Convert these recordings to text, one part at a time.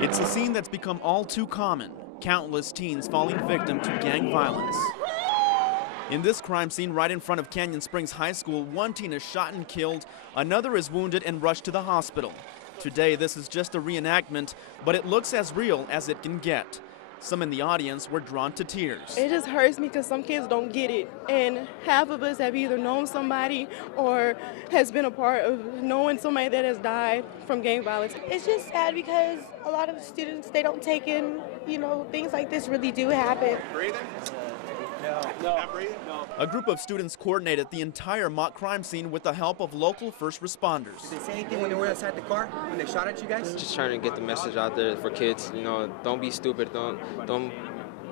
It's a scene that's become all too common. Countless teens falling victim to gang violence. In this crime scene right in front of Canyon Springs High School, one teen is shot and killed, another is wounded and rushed to the hospital. Today, this is just a reenactment, but it looks as real as it can get. Some in the audience were drawn to tears. It just hurts me because some kids don't get it, and half of us have either known somebody or has been a part of knowing somebody that has died from gang violence. It's just sad because a lot of students, they don't take in, things like this really do happen. Breathing? No. Not breathing? No. A group of students coordinated the entire mock crime scene with the help of local first responders. Did they say anything when they were outside the car, when they shot at you guys? Just trying to get the message out there for kids, don't be stupid, don't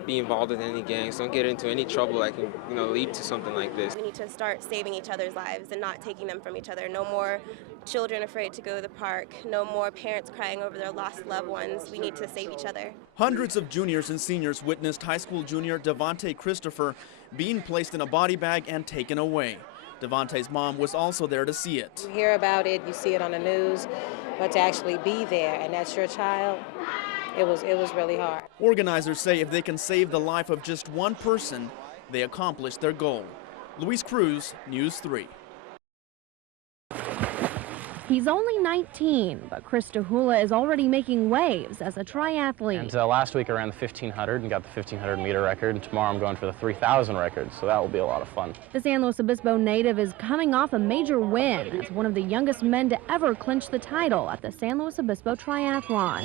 be involved in any gangs, don't get into any trouble that can, lead to something like this. We need to start saving each other's lives and not taking them from each other. No more children afraid to go to the park, no more parents crying over their lost loved ones. We need to save each other. Hundreds of juniors and seniors witnessed high school junior Devontae Christopher being placed in a body bag and taken away. Devontae's mom was also there to see it. You hear about it, you see it on the news, but to actually be there and that's your child, it was really hard. Organizers say if they can save the life of just one person, they accomplish their goal. Luis Cruz, News 3. He's only 19, but Chris Tahula is already making waves as a triathlete. And last week I ran the 1500 and got the 1500 meter record, and tomorrow I'm going for the 3000 record, so that will be a lot of fun. The San Luis Obispo native is coming off a major win as one of the youngest men to ever clinch the title at the San Luis Obispo Triathlon,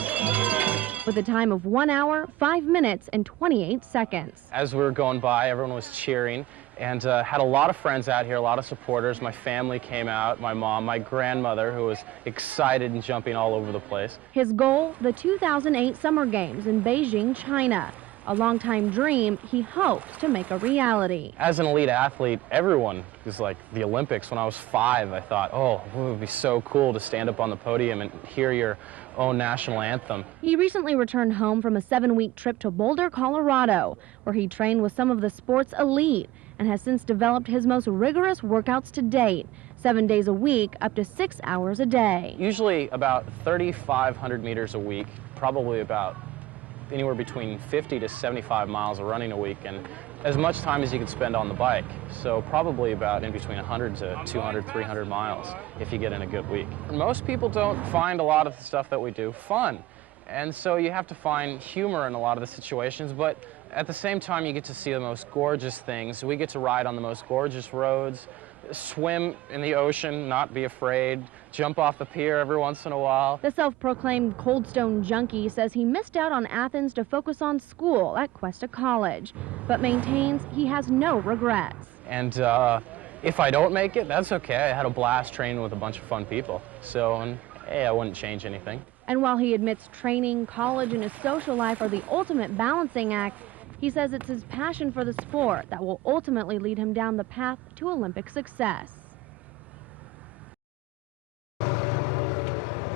with a time of 1 hour, 5 minutes, and 28 seconds. As we were going by, everyone was cheering, and had a lot of friends out here, a lot of supporters. My family came out, my mom, my grandmother, who was excited and jumping all over the place. His goal, the 2008 Summer Games in Beijing, China. A longtime dream he hopes to make a reality. As an elite athlete, everyone is like the Olympics. When I was 5, I thought, oh, it would be so cool to stand up on the podium and hear your own national anthem. He recently returned home from a 7-week trip to Boulder, Colorado, where he trained with some of the sport's elite and has since developed his most rigorous workouts to date, 7 days a week, up to 6 hours a day. Usually about 3,500 meters a week, probably about anywhere between 50 to 75 miles of running a week, and as much time as you can spend on the bike. So probably about in between 100 to 200, 300 miles if you get in a good week. Most people don't find a lot of the stuff that we do fun. And so you have to find humor in a lot of the situations, but at the same time you get to see the most gorgeous things. We get to ride on the most gorgeous roads, swim in the ocean, not be afraid, jump off the pier every once in a while. The self-proclaimed Cold Stone junkie says he missed out on Athens to focus on school at Cuesta College, but maintains he has no regrets. And if I don't make it, that's okay. I had a blast training with a bunch of fun people. So, hey, I wouldn't change anything. And while he admits training, college, and his social life are the ultimate balancing act, he says it's his passion for the sport that will ultimately lead him down the path to Olympic success.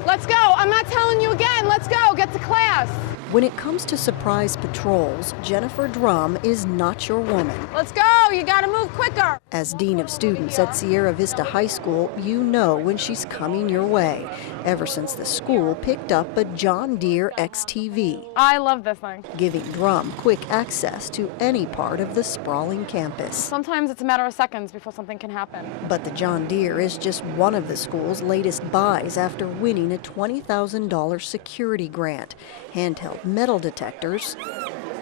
Let's go. I'm not telling you again. Let's go. Get to class. When it comes to surprise patrols, Jennifer Drum is not your woman. Let's go. You got to move quicker. As Dean of Students at Sierra Vista High School, you know when she's coming your way. Ever since the school picked up a John Deere XTV. I love this thing. Giving Drum quick access to any part of the sprawling campus. Sometimes it's a matter of seconds before something can happen. But the John Deere is just one of the school's latest buys after winning a $20,000 security grant. Handheld metal detectors.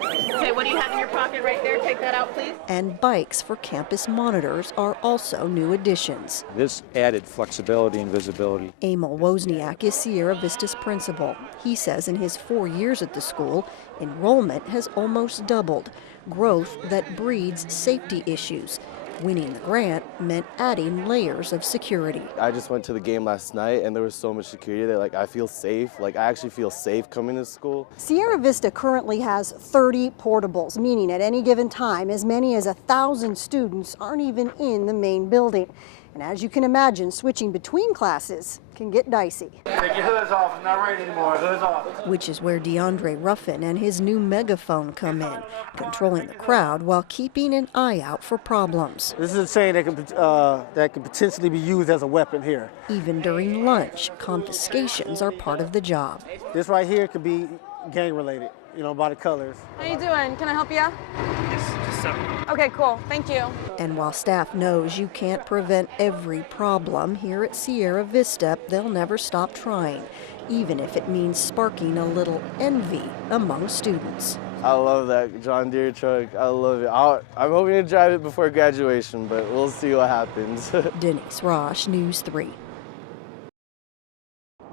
Okay, what do you have in your pocket right there? Take that out, please. And bikes for campus monitors are also new additions. This added flexibility and visibility. Emil Wozniak is Sierra Vista's principal. He says in his 4 years at the school, enrollment has almost doubled, growth that breeds safety issues. Winning the grant meant adding layers of security. I just went to the game last night and there was so much security that I feel safe. I actually feel safe coming to school. Sierra Vista currently has 30 portables, meaning at any given time as many as 1,000 students aren't even in the main building. And as you can imagine, switching between classes can get dicey. Take your hoods off. It's not raining anymore. Hoods off. Which is where DeAndre Ruffin and his new megaphone come in, controlling the crowd while keeping an eye out for problems. This is a chain that can potentially be used as a weapon here. Even during lunch, confiscations are part of the job. This right here could be gang related, you know, by the colors. How you doing? Can I help you? Yes, just seven. Okay, cool. Thank you. And while staff knows you can't prevent every problem, here at Sierra Vista, they'll never stop trying, even if it means sparking a little envy among students. I love that John Deere truck. I love it. I'm hoping to drive it before graduation, but we'll see what happens. Denise Roche, News 3.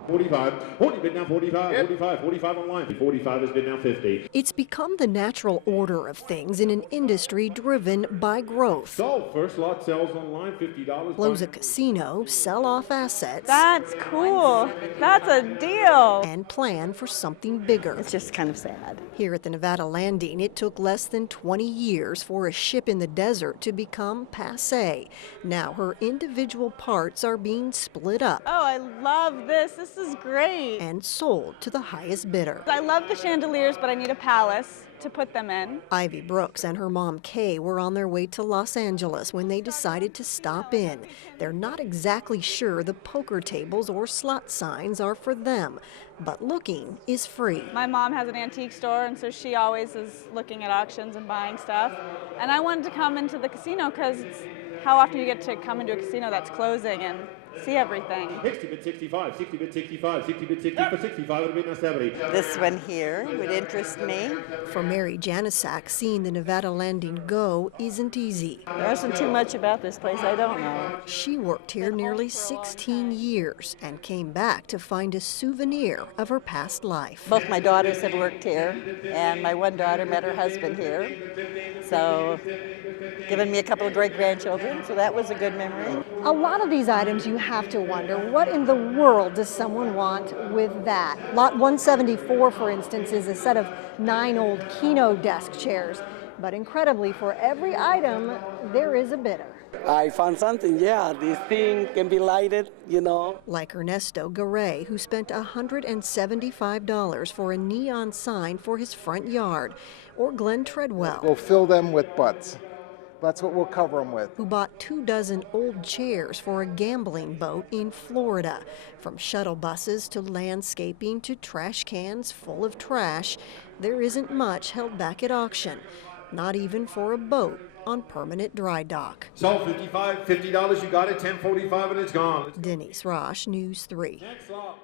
45, 40 bid now 45, yep. 45 online, 45 has bid now 50. It's become the natural order of things in an industry driven by growth. So, first lot sells online, $50. Close a casino, sell off assets. That's cool. That's a deal. And plan for something bigger. It's just kind of sad. Here at the Nevada landing, it took less than 20 years for a ship in the desert to become passé. Now her individual parts are being split up. Oh, I love this. This is great. And sold to the highest bidder. I love the chandeliers, but I need a palace to put them in. Ivy Brooks and her mom Kay were on their way to Los Angeles when they decided to stop in. They're not exactly sure the poker tables or slot signs are for them, but looking is free. My mom has an antique store, and so she always is looking at auctions and buying stuff. And I wanted to come into the casino because it's how often you get to come into a casino that's closing and see everything. 60 bid 65, 60 bid 65, 60 bid 60 for 65, it'll be now 70. This one here would interest me. For Mary Janisak, seeing the Nevada landing go isn't easy. There isn't too much about this place I don't know. She worked here nearly 16 years and came back to find a souvenir of her past life. Both my daughters have worked here, and my one daughter met her husband here. So, given me a couple of great-grandchildren, so that was a good memory. A lot of these items you have to wonder, what in the world does someone want with that? Lot 174, for instance, is a set of 9 old Keno desk chairs. But incredibly, for every item, there is a bidder. I found something, yeah. This thing can be lighted, you know. Like Ernesto Garay, who spent $175 for a neon sign for his front yard. Or Glenn Treadwell. We'll fill them with butts. That's what we'll cover them with. Who bought 24 old chairs for a gambling boat in Florida. From shuttle buses to landscaping to trash cans full of trash, there isn't much held back at auction. Not even for a boat on permanent dry dock. Sold 55, $50, you got it, 10.45 and it's gone. Denise Roche, News 3. Next lot.